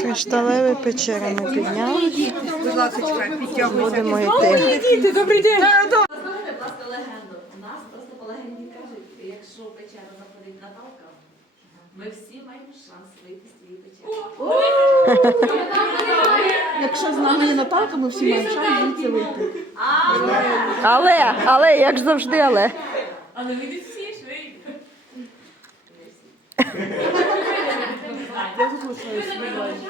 Кришталеві печери ми підняли. Будь ласка, підтягуйся. Будемо йти. Діти, добрий день. Ласка, легенду. У нас просто по легенді кажуть, якщо в печеру заходить Наталка, ми всі маємо шанс вийти з цієї печери. Якщо з нами є Наталка, ми всі маємо шанс звідси вийти. Але, але, як завжди, але. Але ви не всі ж вийдете. Тут лишаюсь.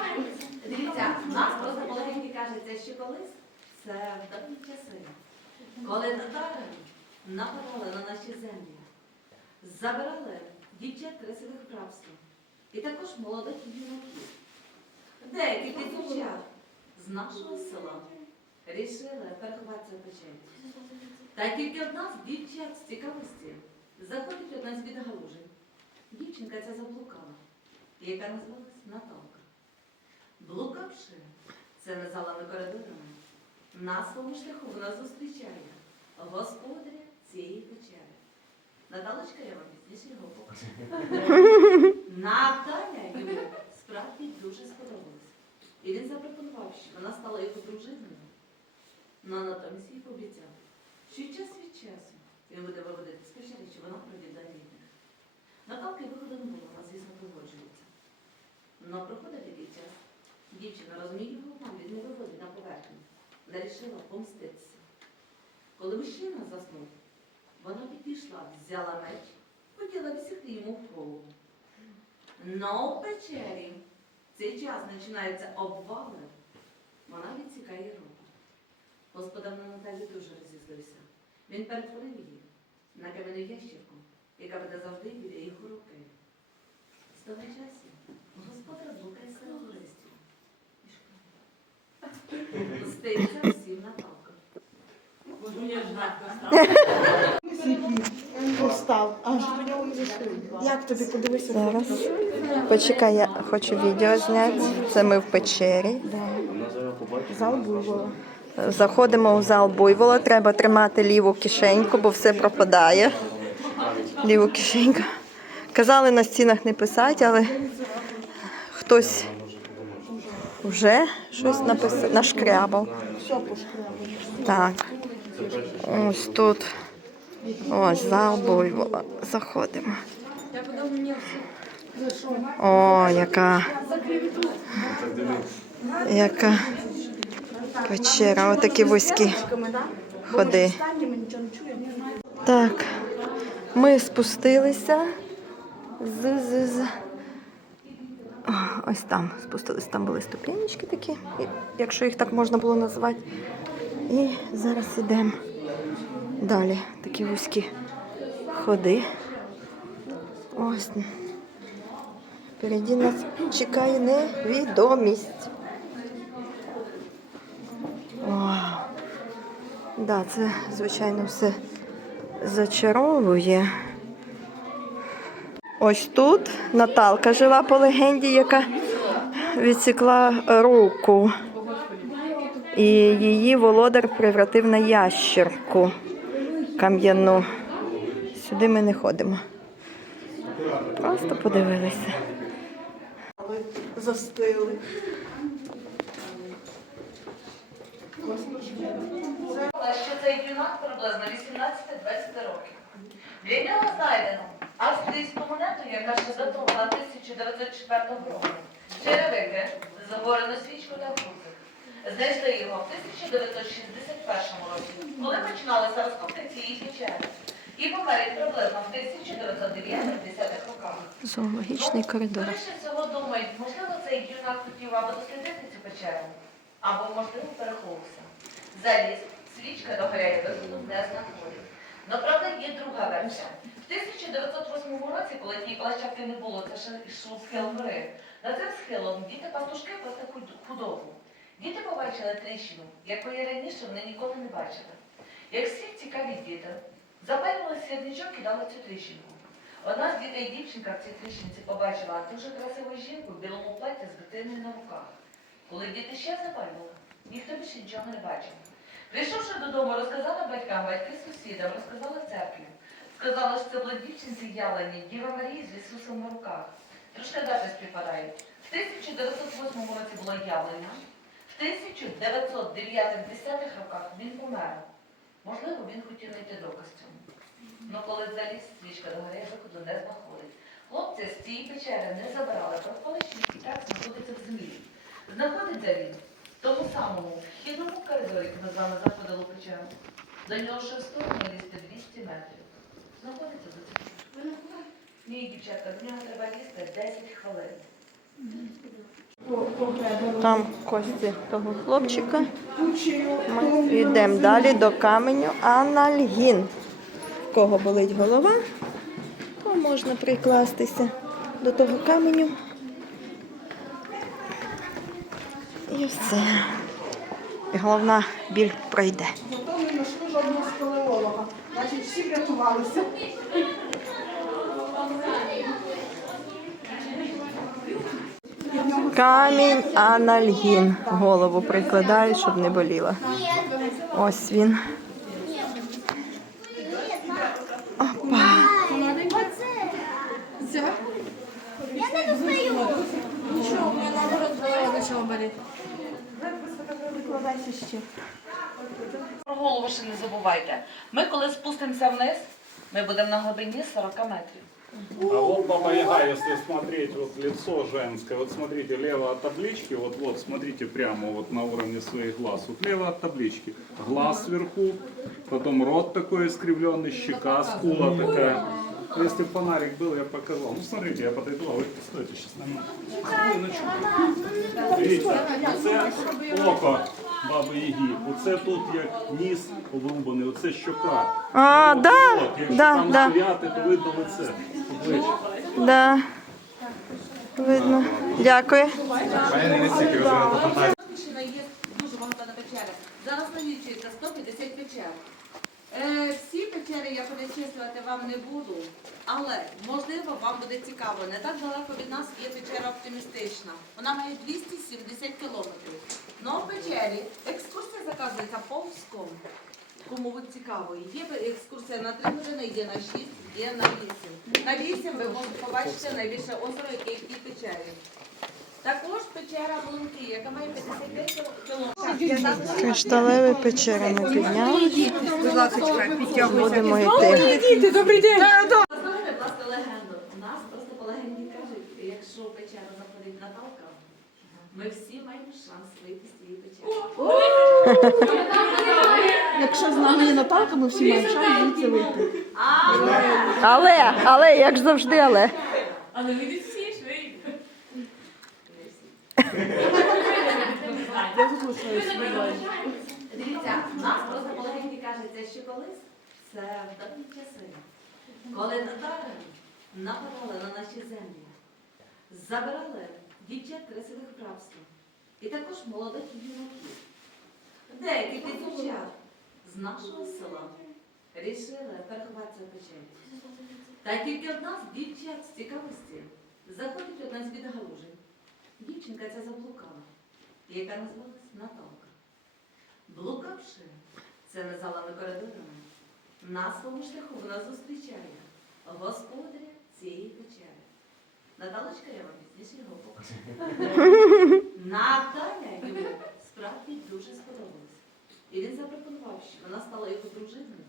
Дивіться, у нас просто по легенді кажеться, що колись це в давні часи, коли татари нападали на наші землі, забирали дівчат красивих в і також молодих юнаків. Деякі дівчат з нашого села рішили переховатися в печері. Та тільки одна з дівчат з цікавості заходить одна з відгалужень. Дівчинка ця заблукала, яка називалась Наталка. Блукавши цими залами коридорами, на своєму шляху вона зустрічає господаря цієї печери. Наталочка, я вам пізніше його покажу. Наталя йому справді дуже сподобалась. І він запропонував, що вона стала його дружиною. Ну, а натомість їй пообіцяв, що час від часу він буде виводити з що вона провідає рідних. Наталки виходу не було, вона, звісно, погоджується. Но проходить який час. Дівчина розуміє обман, він не виводить на поверхню. Вирішила помститися. Коли мужчина заснув, вона підійшла, взяла меч, хотіла відсікти йому в голову. Но в печері цей час починаються обвали, вона відсікає руку. Господар на Наталі дуже розізлився. Він перетворив її на кам'яну ящірку, яка буде завжди біля його руки. З того часу господар. І шукає. Стається всім ж аж до нього не зайшли. Як тобі подивися? Зараз. Почекай, я хочу відео зняти. Це ми в печері. Зал буйвола. Заходимо в зал буйвола. Треба тримати ліву кишеньку, бо все пропадає. Ліву кишеньку. Казали на стінах не писати, але хтось вже щось написав, нашкрябав. Так. Ось тут. Ось зал буйвола. Заходимо. О, яка. Яка печера. Отакі вузькі ходи. Так. Ми спустилися з, з, з. Ось там спустились, там були ступенечки такі, якщо їх так можна було назвати. І зараз йдемо далі. Такі вузькі ходи. Ось. Впереді нас чекає невідомість. Вау. Да, це, звичайно, все зачаровує. Ось тут Наталка жила по легенді, яка відсікла руку. І її володар превратив на ящерку кам'яну. Сюди ми не ходимо. Просто подивилися. Застили. що цей юнак приблизно 18-20 років. Для нього знайдено австрійську монету, яка ще датована 1904 року. Черевики, загорену свічку та гудзик. Знайшли його в 1961 році, коли починалися розкопки цієї печери. І померли приблизно в 1990-х роках. Зоологічний коридор. Більше всього думають, можливо, цей юнак хотів або дослідити цю печеру, або, можливо, переховувався. Заліз, свічка догоряє виходу не знаходить. Но правда є друга версія. В 1908 році, коли тієї площадки не було, це ще йшов схил гори. На цим схилом діти пастушки пасли худ- худобу. Діти побачили тріщину, якої раніше вони ніколи не бачили. Як всі цікаві діти, запалювали сірничок і дали цю тріщинку. Одна з дітей дівчинка в цій тріщинці побачила дуже красиву жінку в білому платі з дитиною на руках. Коли діти ще запалювали, ніхто більше нічого не бачив. Прийшовши додому, розказала батькам, батьки сусідам, розказала церкві. Сказала, що це була дівчинці явлені, Діва Марії з Ісусом на руках. Трошки дати співпадають. В 1908 році було явлення, в 1909-10 роках він помер. Можливо, він хотів знайти доказ цьому. Ну коли заліз свічка до гори, виходу не знаходить. Хлопці з цієї печери не забирали, пропали і так знаходиться в землі. Знаходиться він тому самому вхідному коридорі, як ми з вами заходили печеру. До нього ще в лізти 200 метрів. Знаходиться до цього. Ні, дівчатка, до нього треба лізти 10 хвилин. Там кості того хлопчика. Ми йдемо далі до каменю анальгін. В кого болить голова, то можна прикластися до того каменю. І все. І головна біль пройде. Готовий знайшли жодного спелеолога. Значить, всі врятувалися. Камінь анальгін. Голову прикладають, щоб не боліло. Ось він. ще. Про голову ще не забувайте. Ми коли спустимося вниз, ми будемо на глибині 40 метрів. А вот Баба Яга, если смотреть вот лицо женское, вот смотрите, лево от таблички, вот, вот, смотрите прямо вот на уровне своих глаз, вот лево от таблички, глаз сверху, потом рот такой искривленный, щека, скула такая. Если б фонарик был, я б показал. Ну, смотрите, я подойду, а вы стойте сейчас на минуту. Дивіться, оце око Баби Яги, оце тут як ніс обрубаний, оце щока. А, От, да, от, якщо да, там да. стояти, то видно лице. обличчя. Да. Видно. Дякую. Дуже багато на печери. Зараз налічується 150 печер. Е, всі печери я перечислювати вам не буду, але можливо вам буде цікаво. Не так далеко від нас є печера оптимістична. Вона має 270 кілометрів. Но в печері екскурсія заказується повзком. Кому ви цікаво. Є екскурсія на 3 години, є на 6, є на 8. На 8 ви можете побачити найбільше озеро, яке є в печері. Також печера Блунки, яка має 55 кілометрів. Кришталеві печери ми підняли. Будь ласка. Будемо йти. Діти, добрий день. Знаєте, будь ласка, легенду. У нас просто по легенді кажуть, якщо в печеру заходить Наталка, ми всі маємо шанс вийти з цієї печери. Якщо з нами є Наталка, ми всі маємо шанс звідси вийти. Але, але, як завжди, але. Але вийдуть всі ж вийдуть. Дивіться, у нас просто по легенді кажеться, що колись це в давні часи, коли татари нападали на наші землі, забирали дівчат красивих в і також молодих юнаків. Деякі дівчат з нашого села рішили переховатися в печері. Та тільки одна з дівчат з цікавості заходить одна з відгалужень. Дівчинка ця заблукала, яка називалась Наталка. Блукавши цими залами коридорами, на своєму шляху вона зустрічає господаря цієї печери. Наталочка, я вам пізніше його покажу. Наталя йому справді дуже сподобалась. І він запропонував, що вона стала його дружиною.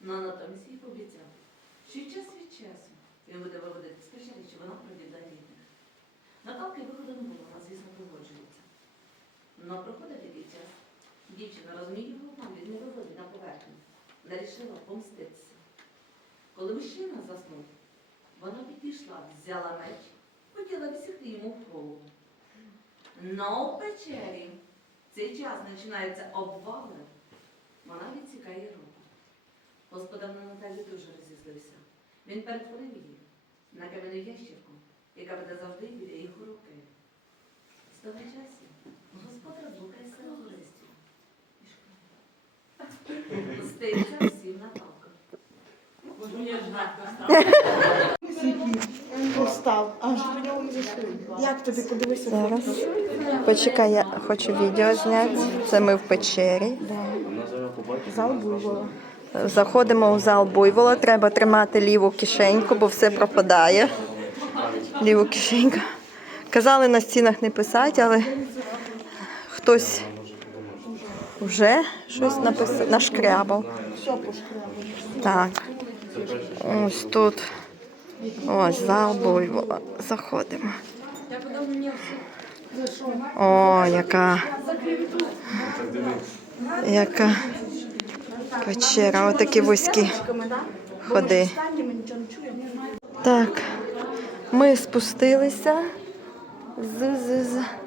Ну, а натомість їй пообіцяв, що час від часу він буде виводити з печери, що вона провідає рідних. Наталки виходу не було, вона, звісно, погоджується. Но проходить який час. Дівчина розуміє його обман, він не виводить на поверхню. Не рішила помститися. Коли мужчина заснув, вона підійшла, взяла меч, хотіла всікти йому в голову. Но в печері цей час починаються обвали, вона відсікає руку. Господар на Наталі дуже розізлився. Він перетворив її на кам'яну ящерку, яка буде завжди біля їх руки. З того часу господар блукає серед туристів. Наталка. Постав, аж зайшли. Як тобі подивися? Зараз. Почекай, я хочу відео зняти. Це ми в печері. Зал буйвола. Заходимо в зал буйвола. Треба тримати ліву кишеньку, бо все пропадає. Ліву кишеньку. Казали на стінах не писати, але хтось вже щось написав, нашкрябав. Так. Ось тут. Ось зал буйвола. Заходимо. О, яка. Яка печера. Отакі вузькі ходи. Так, ми спустилися з, з, з. О,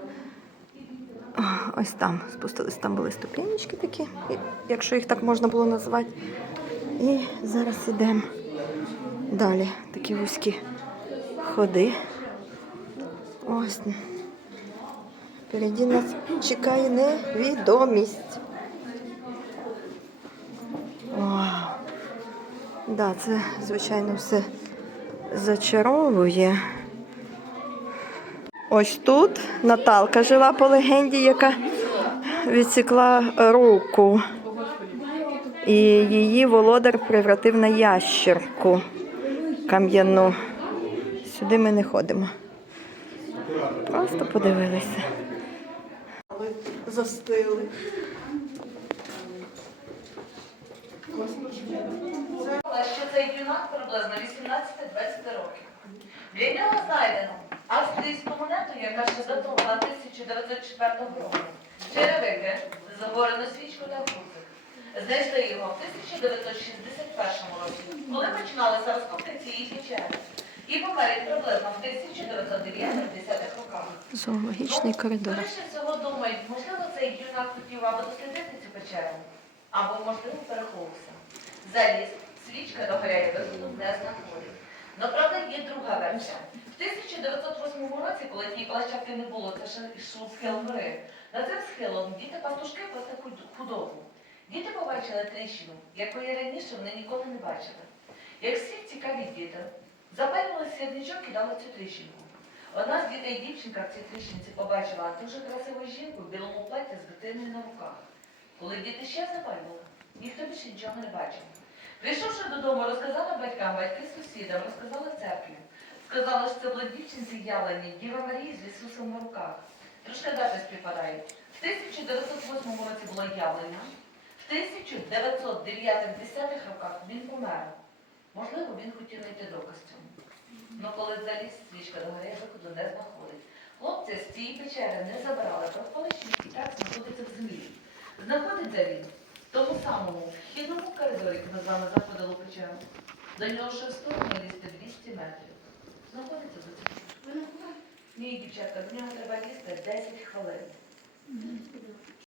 Ось там спустилися, там були ступенечки такі, якщо їх так можна було назвати. І зараз йдемо далі. Такі вузькі ходи. Ось. Впереді нас чекає невідомість. Вау. Да, це, звичайно, все зачаровує. Ось тут Наталка жила по легенді, яка відсікла руку. І її володар превратив на ящерку кам'яну. Сюди ми не ходимо. Просто подивилися. Застили. Що цей юнак приблизно 18-20 років. Для нього знайдено австрійську монету, яка ще датована 1904 року. Черевики, загорену свічку та гудзик. Знайшли його в 1961 році, коли починалися розкопки цієї печери. І померли приблизно в 1990 роках. Зоологічний коридор. Більше всього думають, можливо, цей юнак хотів або дослідити цю печеру, або, можливо, переховувався. Заліз, свічка догоряє високо не знаходить. Но правда є друга версія. В 1908 році, коли тієї площадки не було, це ще йшов схил гори. На цим схилом діти пастушки пасли худ- худобу. Діти побачили тріщину, якої раніше вони ніколи не бачили. Як всі цікаві діти, запалювали сірничок і дали цю тріщинку. Одна з дітей дівчинка в цій тріщинці побачила дуже красиву жінку в білому платі з дитиною на руках. Коли діти ще запалювали, ніхто більше нічого не бачив. Прийшовши додому, розказала батькам, батьки сусідам, розказала церкві. Сказала, що це було дівчинці явлення Діва Марії з Ісусом на руках. Трошки дати співпадають. В 1908 році було явлення, в 1909-10 роках він помер. Можливо, він хотів знайти доказ цьому. Ну коли заліз свічка до гори виходу не знаходить. Хлопці з цієї печери не забрали, пропали і так знаходиться в землі. Знаходиться він тому самому вхідному коридорі, який ми з вами заходили плечем, до нього ще в 200 метрів. Знаходиться до цього? Ні, дівчатка, до нього треба лізти 10 хвилин.